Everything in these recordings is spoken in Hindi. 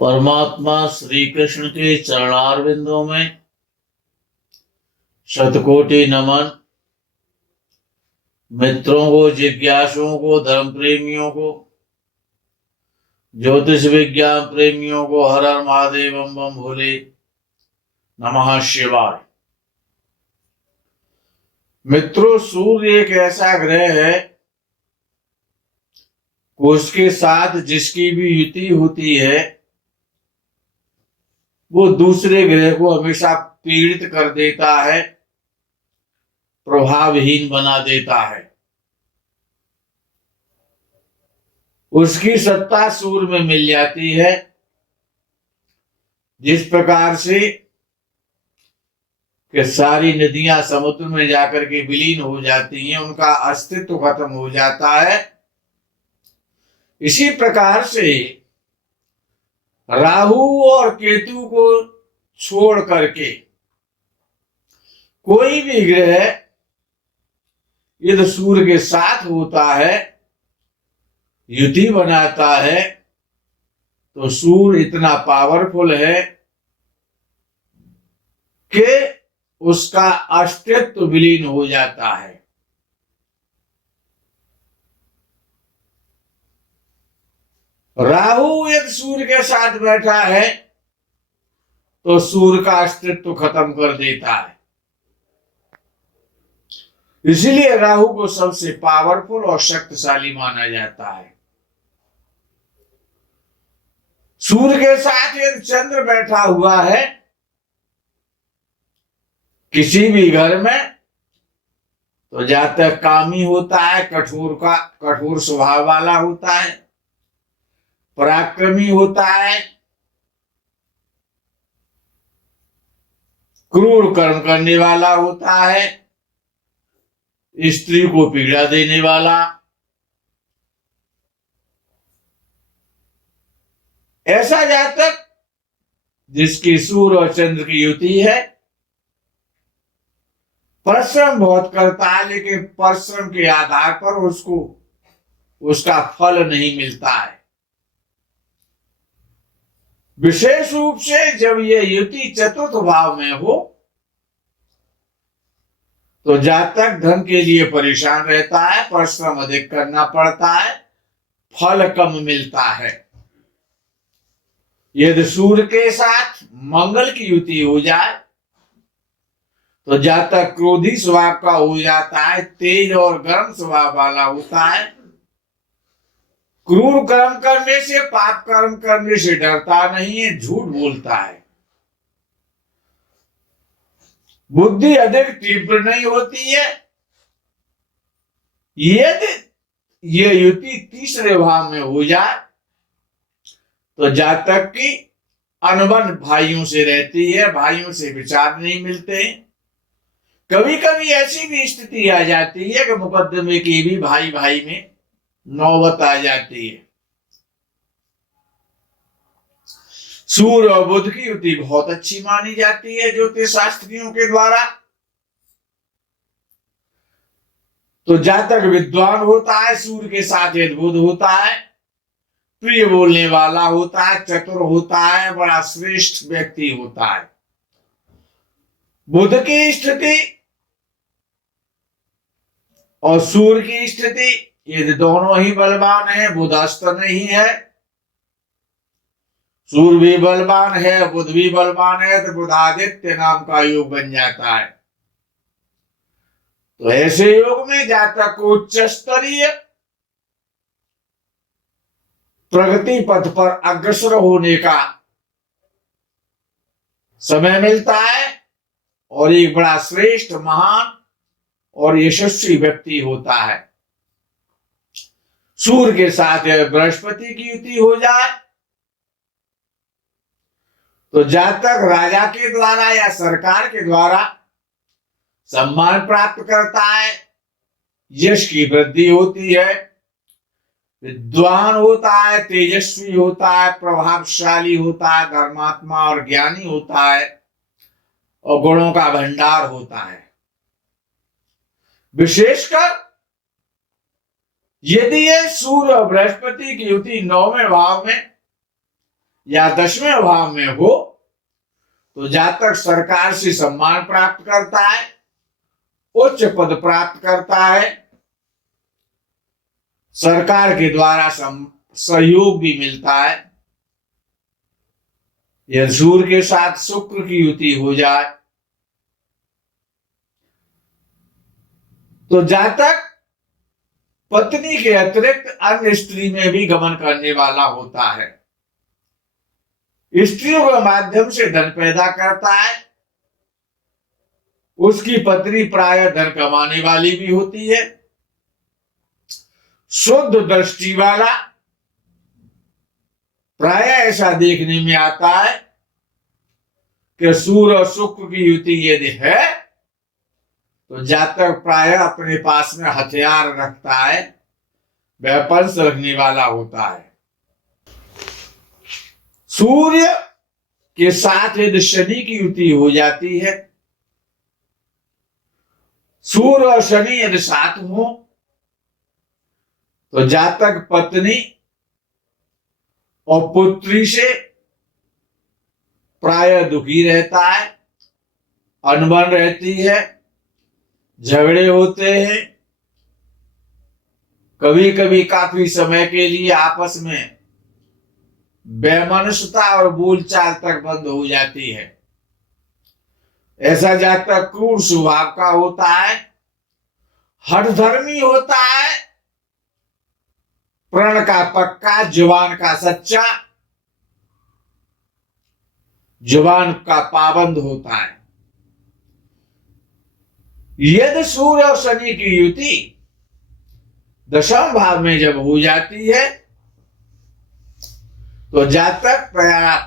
परमात्मा श्री कृष्ण के चरणारविंदों में शतकोटि नमन। मित्रों को, जिज्ञासुओं को, धर्म प्रेमियों को, ज्योतिष विज्ञान प्रेमियों को हर हर महादेव बम बम भोले नमः शिवाय। मित्रों, सूर्य एक ऐसा ग्रह है उसके साथ जिसकी भी युति होती है वो दूसरे ग्रह को हमेशा पीड़ित कर देता है, प्रभावहीन बना देता है। उसकी सत्ता सूर्य में मिल जाती है। जिस प्रकार से कि सारी नदियां समुद्र में जाकर के विलीन हो जाती हैं, उनका अस्तित्व खत्म हो जाता है, इसी प्रकार से राहु और केतु को छोड़ करके कोई भी ग्रह यदि सूर्य के साथ होता है, युति बनाता है, तो सूर्य इतना पावरफुल है कि उसका अस्तित्व विलीन हो जाता है। राहु यदि सूर्य के साथ बैठा है तो सूर्य का अस्तित्व खत्म कर देता है। इसलिए राहु को सबसे पावरफुल और शक्तिशाली माना जाता है। सूर्य के साथ यदि चंद्र बैठा हुआ है किसी भी घर में, तो जातक कामी होता है, कठोर स्वभाव वाला होता है, पराक्रमी होता है, क्रूर कर्म करने वाला होता है, स्त्री को पीड़ा देने वाला। ऐसा जातक जिसकी सूर्य और चंद्र की युति है, परिश्रम बहुत करता है, लेकिन परिश्रम के आधार पर उसको उसका फल नहीं मिलता है। विशेष रूप से जब ये युति चतुर्थ भाव में हो तो जातक धन के लिए परेशान रहता है, परिश्रम अधिक करना पड़ता है, फल कम मिलता है। यदि सूर्य के साथ मंगल की युति हो जाए तो जातक क्रोधी स्वभाव का हो जाता है, तेज और गर्म स्वभाव वाला होता है, क्रूर कर्म करने से, पाप कर्म करने से डरता नहीं है, झूठ बोलता है, बुद्धि अधिक तीव्र नहीं होती है। यदि ये युति तीसरे भाव में हो जाए तो जातक की अनबन भाइयों से रहती है, भाइयों से विचार नहीं मिलते। कभी कभी ऐसी भी स्थिति आ जाती है कि मुकदमे की भी भाई भाई में नौबत आ जाती है। सूर्य और बुध की युति बहुत अच्छी मानी जाती है ज्योतिष शास्त्रियों के द्वारा। तो जातक विद्वान होता है, सूर्य के साथ यदि बुध होता है, प्रिय बोलने वाला होता है, चतुर होता है, बड़ा श्रेष्ठ व्यक्ति होता है। बुध की स्थिति और सूर्य की स्थिति यदि दोनों ही बलवान है, बुध अस्त नहीं है, सूर्य भी बलवान है, बुध भी बलवान है, तो बुधादित्य नाम का योग बन जाता है। तो ऐसे योग में जातक को उच्च स्तरीय प्रगति पथ पर अग्रसर होने का समय मिलता है और एक बड़ा श्रेष्ठ, महान और यशस्वी व्यक्ति होता है। सूर्य के साथ बृहस्पति की युति हो जाए तो जातक राजा के द्वारा या सरकार के द्वारा सम्मान प्राप्त करता है, यश की वृद्धि होती है, विद्वान होता है, तेजस्वी होता है, प्रभावशाली होता है, धर्मात्मा और ज्ञानी होता है और गुणों का भंडार होता है। विशेषकर यदि ये सूर्य और बृहस्पति की युति 9वें भाव में या 10वें भाव में हो तो जातक सरकार से सम्मान प्राप्त करता है, उच्च पद प्राप्त करता है, सरकार के द्वारा सहयोग भी मिलता है। यदि सूर्य के साथ शुक्र की युति हो जाए तो जातक पत्नी के अतिरिक्त अन्य स्त्री में भी गमन करने वाला होता है, स्त्रियों के माध्यम से धन पैदा करता है। उसकी पत्नी प्रायः धन कमाने वाली भी होती है, शुद्ध दृष्टि वाला। प्रायः ऐसा देखने में आता है कि सूर्य और शुक्र की युति यदि है तो जातक प्रायः अपने पास में हथियार रखता है, वेपन्स रखने वाला होता है। सूर्य के साथ यदि शनि की युति हो जाती है, सूर्य और शनि यदि साथ हो तो जातक पत्नी और पुत्री से प्रायः दुखी रहता है, अनबन रहती है, झगड़े होते हैं, कभी कभी काफी समय के लिए आपस में वैमनस्यता और बोलचाल तक बंद हो जाती है। ऐसा जातक क्रूर स्वभाव का होता है, हठधर्मी होता है, प्रण का पक्का, जुबान का सच्चा, जुबान का पाबंद होता है। यदि सूर्य और शनि की युति 10वें भाव में जब हो जाती है तो जातक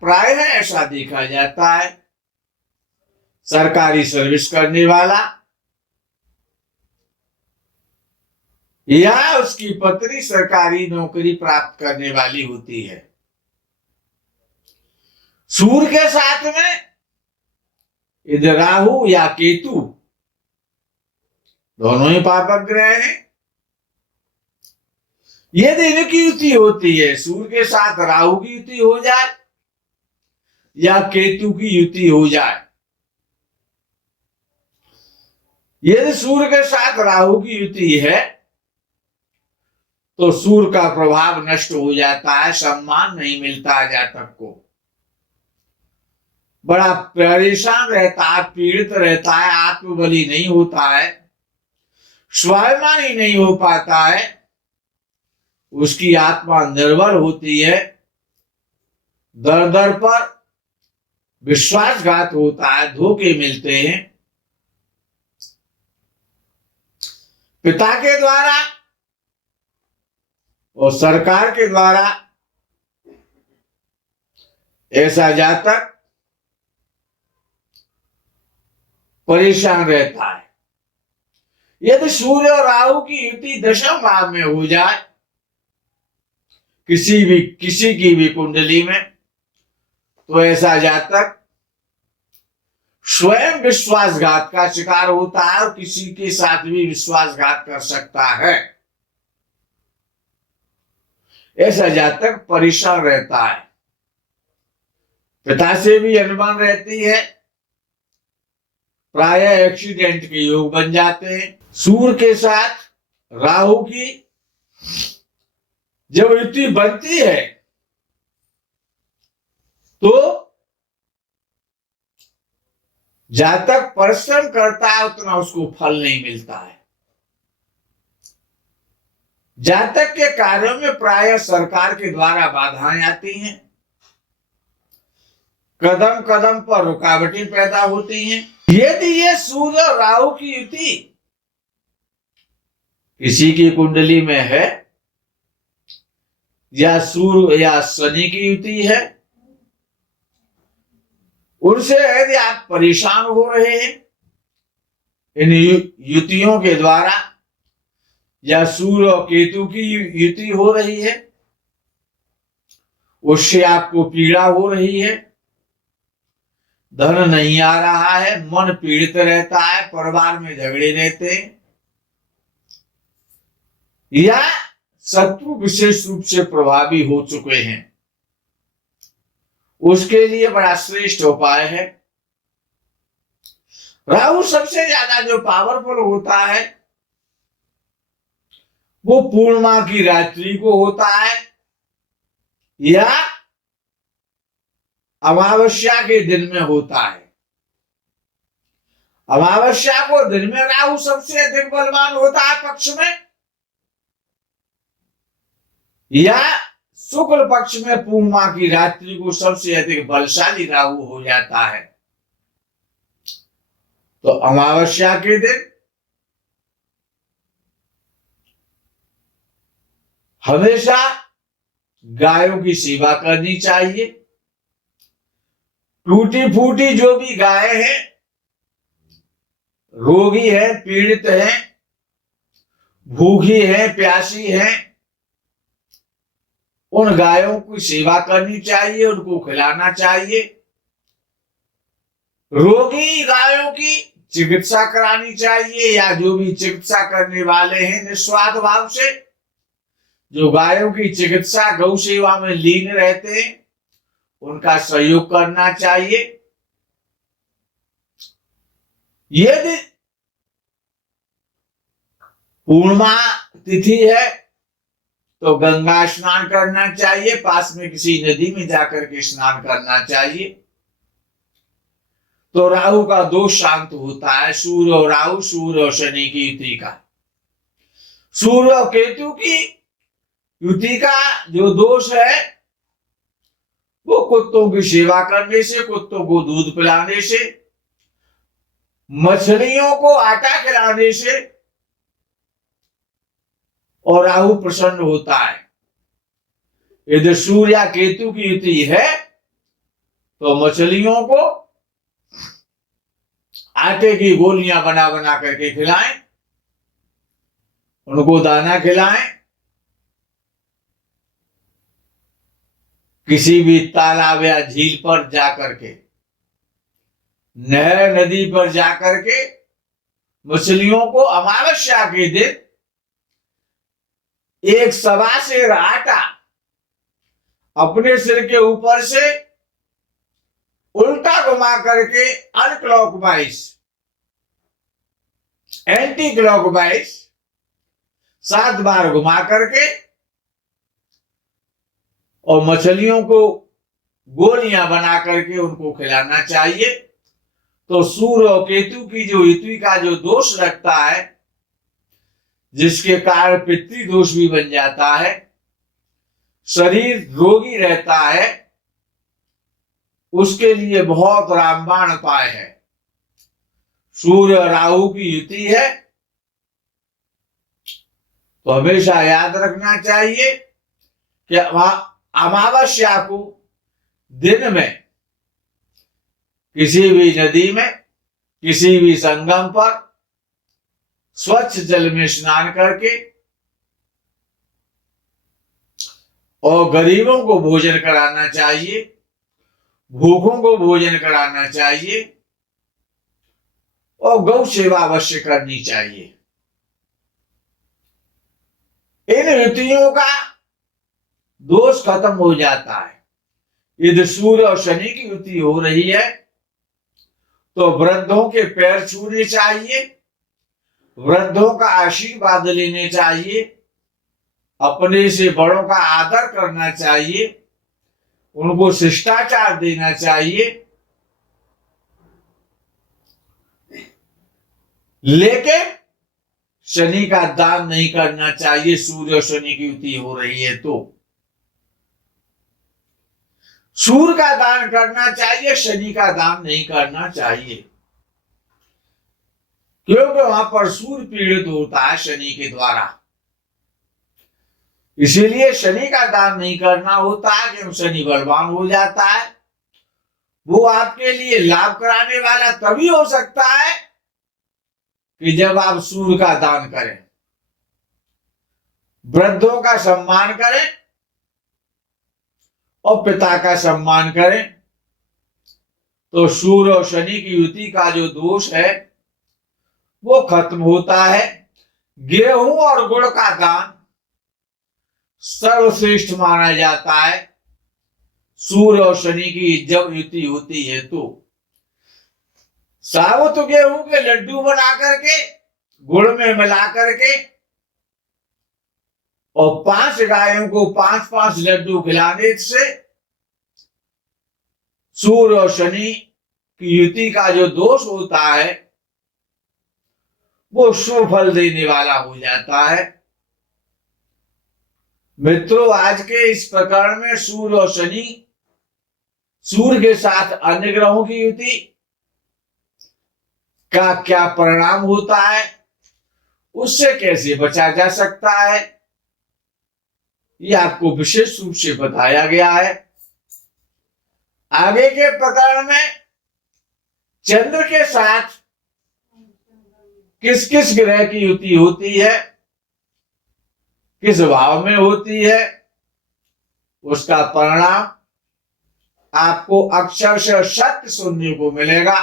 प्रायः ऐसा देखा जाता है, सरकारी सर्विस करने वाला या उसकी पत्नी सरकारी नौकरी प्राप्त करने वाली होती है। सूर्य के साथ में यदि राहु या केतु दोनों ही पापक ग्रह हैं, यदि इनकी युति होती है, सूर्य के साथ राहु की युति हो जाए या केतु की युति हो जाए, यदि सूर्य के साथ राहु की युति है तो सूर्य का प्रभाव नष्ट हो जाता है, सम्मान नहीं मिलता है जातक को, बड़ा परेशान रहता है, पीड़ित रहता है, आत्मबली नहीं होता है, स्वाभिमानी नहीं हो पाता है, उसकी आत्मा निर्बल होती है, दर दर पर विश्वासघात होता है, धोखे मिलते हैं पिता के द्वारा और सरकार के द्वारा। ऐसा जातक परेशान रहता है। यदि सूर्य और राहु की युति 10वें भाव में हो जाए किसी की भी कुंडली में तो ऐसा जातक स्वयं विश्वासघात का शिकार होता है और किसी के साथ भी विश्वासघात कर सकता है। ऐसा जातक परेशान रहता है, पिता से भी अनबन रहती है, प्रायः एक्सीडेंट के योग बन जाते हैं। सूर्य के साथ राहु की जब युति बनती है तो जातक परिश्रम करता है, उतना उसको फल नहीं मिलता है। जातक के कार्यों में प्रायः सरकार के द्वारा बाधाएं आती हैं, कदम कदम पर रुकावटें पैदा होती हैं। यदि ये सूर्य और राहु की युति किसी की कुंडली में है या सूर्य या शनि की युति है, उनसे यदि आप परेशान हो रहे हैं इन युतियों के द्वारा या सूर्य और केतु की युति हो रही है, उससे आपको पीड़ा हो रही है, धन नहीं आ रहा है, मन पीड़ित रहता है, परिवार में झगड़े रहते हैं, या शत्रु विशेष रूप से प्रभावी हो चुके हैं, उसके लिए बड़ा श्रेष्ठ उपाय है। राहु सबसे ज्यादा जो पावरफुल होता है वो पूर्णिमा की रात्रि को होता है या अमावस्या के दिन में होता है। अमावस्या को दिन में राहु सबसे अधिक बलवान होता है पक्ष में, या शुक्ल पक्ष में पूर्णिमा की रात्रि को सबसे अधिक बलशाली राहु हो जाता है। तो अमावस्या के दिन हमेशा गायों की सेवा करनी चाहिए। टूटी फूटी जो भी गाय है, रोगी है, पीड़ित है, भूखी है, प्यासी है, उन गायों की सेवा करनी चाहिए, उनको खिलाना चाहिए। रोगी गायों की चिकित्सा करानी चाहिए, या जो भी चिकित्सा करने वाले हैं निस्वार्थ भाव से जो गायों की चिकित्सा गौ सेवा में लीन रहते हैं उनका सहयोग करना चाहिए। यदि पूर्णिमा तिथि है तो गंगा स्नान करना चाहिए, पास में किसी नदी में जाकर के स्नान करना चाहिए, तो राहु का दोष शांत होता है। सूर्य और राहु, सूर्य और शनि की युति का, सूर्य और केतु की युति का जो दोष है वो कुत्तों की सेवा करने से, कुत्तों को दूध पिलाने से, मछलियों को आटा खिलाने से और राहु प्रसन्न होता है। यदि सूर्य केतु की युति है तो मछलियों को आटे की गोलियां बना बना करके खिलाएं, उनको दाना खिलाएं। किसी भी तालाब या झील पर जाकर के, नहर नदी पर जाकर के मछलियों को अमावस्या के दिन एक सवा सेर आटा अपने सिर के ऊपर से उल्टा घुमा करके अनक्लॉकवाइज, एंटी क्लॉकवाइज 7 बार घुमा करके और मछलियों को गोलियां बना करके उनको खिलाना चाहिए। तो सूर्य और केतु की जो युति का जो दोष लगता है, जिसके कारण पितृ दोष भी बन जाता है, शरीर रोगी रहता है, उसके लिए बहुत रामबाण उपाय है। सूर्य राहु की युति है तो हमेशा याद रखना चाहिए कि अमावस्या को दिन में किसी भी नदी में, किसी भी संगम पर स्वच्छ जल में स्नान करके और गरीबों को भोजन कराना चाहिए, भूखों को भोजन कराना चाहिए और गौ सेवा अवश्य करनी चाहिए। इन युतियों का दोष खत्म हो जाता है। यदि सूर्य और शनि की युति हो रही है तो वृद्धों के पैर छूने चाहिए, वृद्धों का आशीर्वाद लेने चाहिए, अपने से बड़ों का आदर करना चाहिए, उनको शिष्टाचार देना चाहिए, लेकिन शनि का दान नहीं करना चाहिए। सूर्य और शनि की युति हो रही है तो सूर्य का दान करना चाहिए, शनि का दान नहीं करना चाहिए, क्योंकि वहां पर सूर्य पीड़ित होता है शनि के द्वारा। इसीलिए शनि का दान नहीं करना होता है कि शनि बलवान हो जाता है। वो आपके लिए लाभ कराने वाला तभी हो सकता है कि जब आप सूर्य का दान करें। वृद्धों का सम्मान करें और पिता का सम्मान करें, तो सूर्य और शनि की युति का जो दोष है वो खत्म होता है। गेहूं और गुड़ का दान सर्वश्रेष्ठ माना जाता है सूर्य और शनि की जब युति होती है। तो साबुत गेहूं के लड्डू बना करके गुड़ में मिला करके और 5 गायों को 5-5 लड्डू खिलाने से सूर्य और शनि की युति का जो दोष होता है वो शुभ फल देने वाला हो जाता है। मित्रों, आज के इस प्रकरण में सूर्य और शनि, सूर्य के साथ अन्य ग्रहों की युति का क्या परिणाम होता है, उससे कैसे बचा जा सकता है, यह आपको विशेष रूप से बताया गया है। आगे के प्रकरण में चंद्र के साथ किस किस ग्रह की युति होती है, किस भाव में होती है, उसका परिणाम आपको अक्षरशः सत्य सुनने को मिलेगा।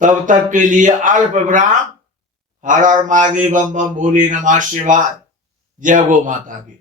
तब तक के लिए अल्प विराम। हर हर महादेव, बम बम भोले नमः शिवाय। जय गो माता की।